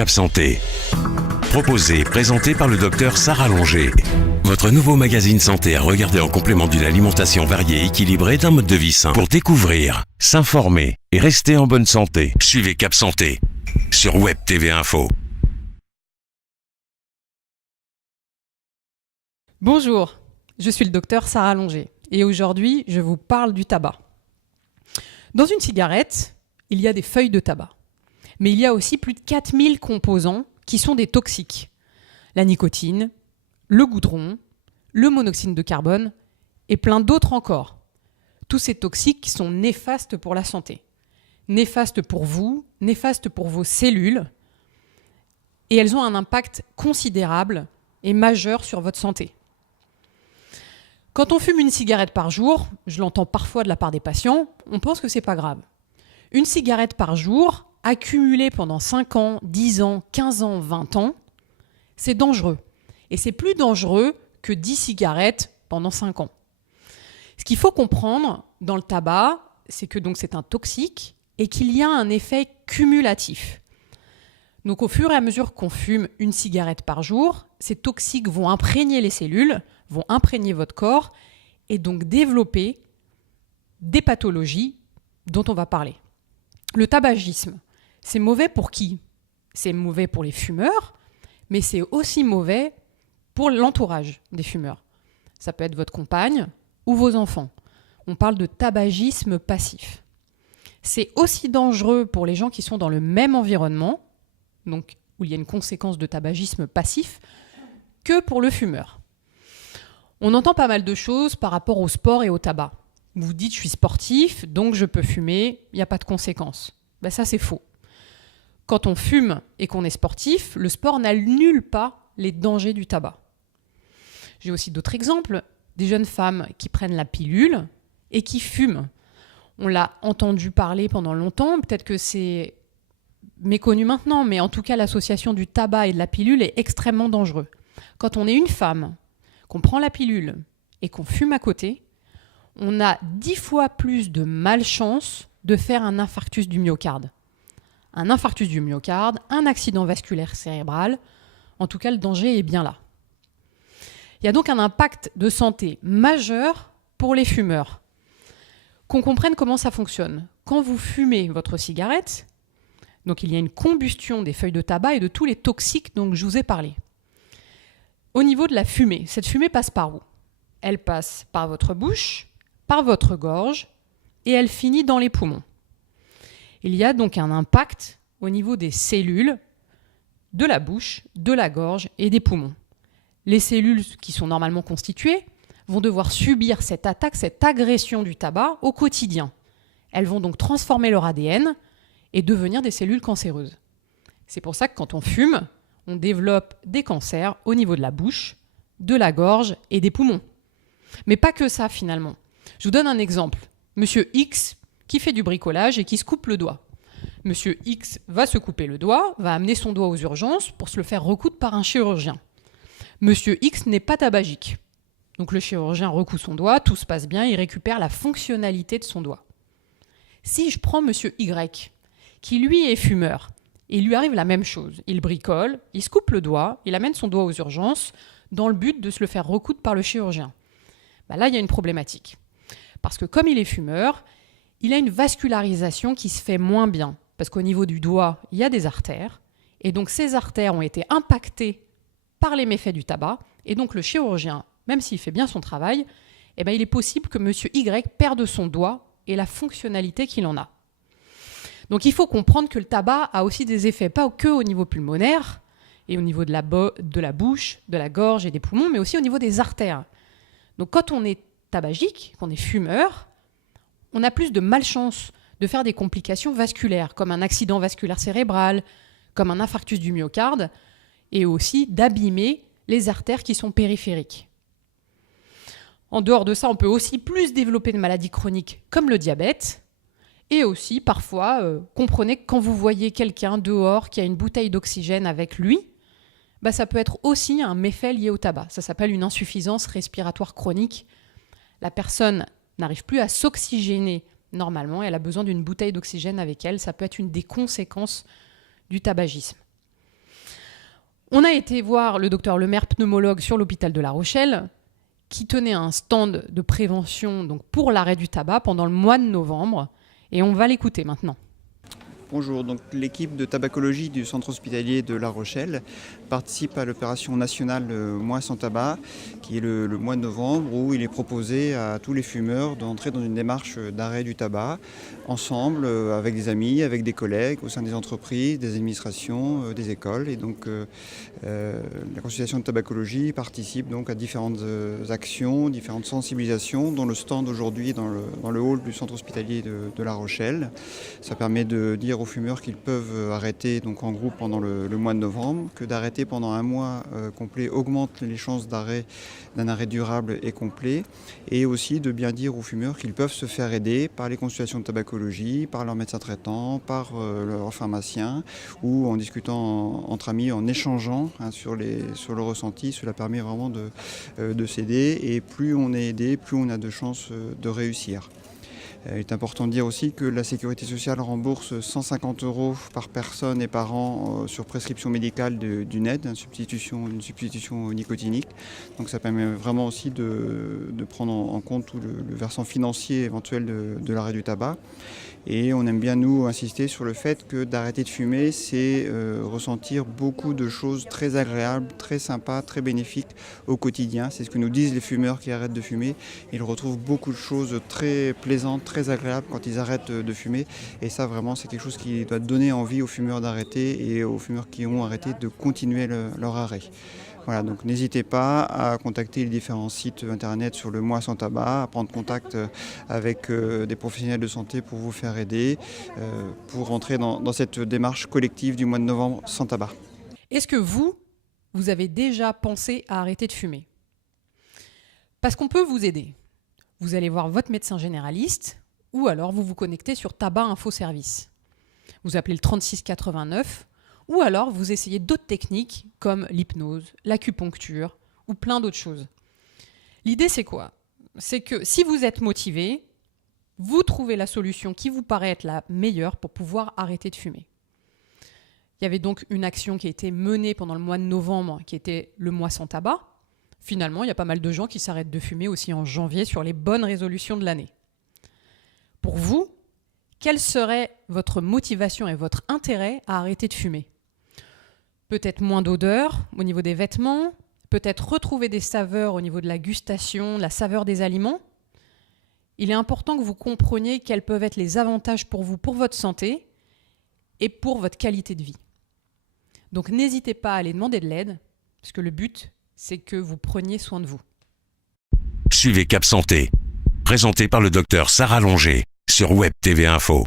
Cap Santé. Proposé et présenté par le docteur Sarah Longer. Votre nouveau magazine santé à regarder en complément d'une alimentation variée et équilibrée d'un mode de vie sain. Pour découvrir, s'informer et rester en bonne santé, suivez Cap Santé sur Web TV Info. Bonjour, je suis le docteur Sarah Longer et aujourd'hui, je vous parle du tabac. Dans une cigarette, il y a des feuilles de tabac. Mais il y a aussi plus de 4000 composants qui sont des toxiques. La nicotine, le goudron, le monoxyde de carbone et plein d'autres encore. Tous ces toxiques qui sont néfastes pour la santé. Néfastes pour vous, néfastes pour vos cellules. Et elles ont un impact considérable et majeur sur votre santé. Quand on fume une cigarette par jour, je l'entends parfois de la part des patients, on pense que c'est pas grave. Une cigarette par jour, accumulée pendant 5 ans, 10 ans, 15 ans, 20 ans, c'est dangereux. Et c'est plus dangereux que 10 cigarettes pendant 5 ans. Ce qu'il faut comprendre dans le tabac, c'est que donc c'est un toxique et qu'il y a un effet cumulatif. Donc au fur et à mesure qu'on fume une cigarette par jour, ces toxiques vont imprégner les cellules, vont imprégner votre corps et donc développer des pathologies dont on va parler. Le tabagisme, c'est mauvais pour qui ? C'est mauvais pour les fumeurs, mais c'est aussi mauvais pour l'entourage des fumeurs. Ça peut être votre compagne ou vos enfants. On parle de tabagisme passif. C'est aussi dangereux pour les gens qui sont dans le même environnement, donc où il y a une conséquence de tabagisme passif, que pour le fumeur. On entend pas mal de choses par rapport au sport et au tabac. Vous vous dites, je suis sportif, donc je peux fumer, il n'y a pas de conséquences. Ben ça, c'est faux. Quand on fume et qu'on est sportif, le sport n'annule pas les dangers du tabac. J'ai aussi d'autres exemples, des jeunes femmes qui prennent la pilule et qui fument. On l'a entendu parler pendant longtemps, peut-être que c'est méconnu maintenant, mais en tout cas, l'association du tabac et de la pilule est extrêmement dangereuse. Quand on est une femme, qu'on prend la pilule et qu'on fume à côté, on a 10 fois plus de malchance de faire un infarctus du myocarde. Un infarctus du myocarde, un accident vasculaire cérébral, en tout cas le danger est bien là. Il y a donc un impact de santé majeur pour les fumeurs. Qu'on comprenne comment ça fonctionne. Quand vous fumez votre cigarette, donc il y a une combustion des feuilles de tabac et de tous les toxiques dont je vous ai parlé. Au niveau de la fumée, cette fumée passe par où ? Elle passe par votre bouche, par votre gorge et elle finit dans les poumons. Il y a donc un impact au niveau des cellules de la bouche, de la gorge et des poumons. Les cellules qui sont normalement constituées vont devoir subir cette attaque, cette agression du tabac au quotidien. Elles vont donc transformer leur ADN et devenir des cellules cancéreuses. C'est pour ça que quand on fume, on développe des cancers au niveau de la bouche, de la gorge et des poumons. Mais pas que ça finalement. Je vous donne un exemple. Monsieur X qui fait du bricolage et qui se coupe le doigt. Monsieur X va se couper le doigt, va amener son doigt aux urgences pour se le faire recoudre par un chirurgien. Monsieur X n'est pas tabagique. Donc le chirurgien recoud son doigt, tout se passe bien, il récupère la fonctionnalité de son doigt. Si je prends Monsieur Y, qui lui est fumeur, et il lui arrive la même chose. Il bricole, il se coupe le doigt, il amène son doigt aux urgences dans le but de se le faire recoudre par le chirurgien. Là, il y a une problématique. Parce que comme il est fumeur, il a une vascularisation qui se fait moins bien. Parce qu'au niveau du doigt, il y a des artères. Et donc ces artères ont été impactées par les méfaits du tabac. Et donc le chirurgien, même s'il fait bien son travail, il est possible que monsieur Y perde son doigt et la fonctionnalité qu'il en a. Donc il faut comprendre que le tabac a aussi des effets, pas que au niveau pulmonaire et au niveau de la bouche, de la gorge et des poumons, mais aussi au niveau des artères. Donc quand on est tabagique, qu'on est fumeur, on a plus de malchance de faire des complications vasculaires, comme un accident vasculaire cérébral, comme un infarctus du myocarde, et aussi d'abîmer les artères qui sont périphériques. En dehors de ça, on peut aussi plus développer de maladies chroniques comme le diabète. Et aussi, parfois, comprenez que quand vous voyez quelqu'un dehors qui a une bouteille d'oxygène avec lui, ça peut être aussi un méfait lié au tabac. Ça s'appelle une insuffisance respiratoire chronique. La personne n'arrive plus à s'oxygéner normalement et elle a besoin d'une bouteille d'oxygène avec elle. Ça peut être une des conséquences du tabagisme. On a été voir le docteur Lemaire, pneumologue sur l'hôpital de La Rochelle, qui tenait un stand de prévention donc pour l'arrêt du tabac pendant le mois de novembre. Et on va l'écouter maintenant. Bonjour, donc l'équipe de tabacologie du centre hospitalier de La Rochelle participe à l'opération nationale Mois sans tabac, qui est le mois de novembre, où il est proposé à tous les fumeurs d'entrer dans une démarche d'arrêt du tabac, ensemble, avec des amis, avec des collègues, au sein des entreprises, des administrations, des écoles. Et donc la consultation de tabacologie participe donc à différentes actions, différentes sensibilisations, dont le stand aujourd'hui dans le hall du centre hospitalier de La Rochelle. Ça permet de dire aux fumeurs qu'ils peuvent arrêter donc en groupe pendant le mois de novembre, que d'arrêter pendant un mois complet augmente les chances d'un arrêt durable et complet, et aussi de bien dire aux fumeurs qu'ils peuvent se faire aider par les consultations de tabacologie, par leur médecin traitant, par leur pharmacien, ou en discutant entre amis, en échangeant sur le ressenti. Cela permet vraiment de s'aider, et plus on est aidé, plus on a de chances de réussir. Il est important de dire aussi que la sécurité sociale rembourse 150 € par personne et par an sur prescription médicale d'une aide, une substitution nicotinique. Donc ça permet vraiment aussi de prendre en compte tout le versant financier éventuel de l'arrêt du tabac. Et on aime bien, nous, insister sur le fait que d'arrêter de fumer, c'est ressentir beaucoup de choses très agréables, très sympas, très bénéfiques au quotidien. C'est ce que nous disent les fumeurs qui arrêtent de fumer. Ils retrouvent beaucoup de choses très plaisantes, très agréables quand ils arrêtent de fumer. Et ça, vraiment, c'est quelque chose qui doit donner envie aux fumeurs d'arrêter et aux fumeurs qui ont arrêté de continuer leur arrêt. Voilà, donc n'hésitez pas à contacter les différents sites internet sur le Mois sans tabac, à prendre contact avec des professionnels de santé pour vous faire aider, pour rentrer dans cette démarche collective du mois de novembre sans tabac. Est-ce que vous avez déjà pensé à arrêter de fumer ? Parce qu'on peut vous aider. Vous allez voir votre médecin généraliste, ou alors vous vous connectez sur Tabac Info Service. Vous appelez le 3689, ou alors vous essayez d'autres techniques comme l'hypnose, l'acupuncture ou plein d'autres choses. L'idée, c'est quoi ? C'est que si vous êtes motivé, vous trouvez la solution qui vous paraît être la meilleure pour pouvoir arrêter de fumer. Il y avait donc une action qui a été menée pendant le mois de novembre, qui était le mois sans tabac. Finalement, il y a pas mal de gens qui s'arrêtent de fumer aussi en janvier sur les bonnes résolutions de l'année. Pour vous, quelle serait votre motivation et votre intérêt à arrêter de fumer ? Peut-être moins d'odeur au niveau des vêtements, peut-être retrouver des saveurs au niveau de la gustation, la saveur des aliments. Il est important que vous compreniez quels peuvent être les avantages pour vous, pour votre santé et pour votre qualité de vie. Donc n'hésitez pas à aller demander de l'aide, parce que le but, c'est que vous preniez soin de vous. Suivez Cap Santé, présenté par le docteur Sarah Longer sur Web TV Info.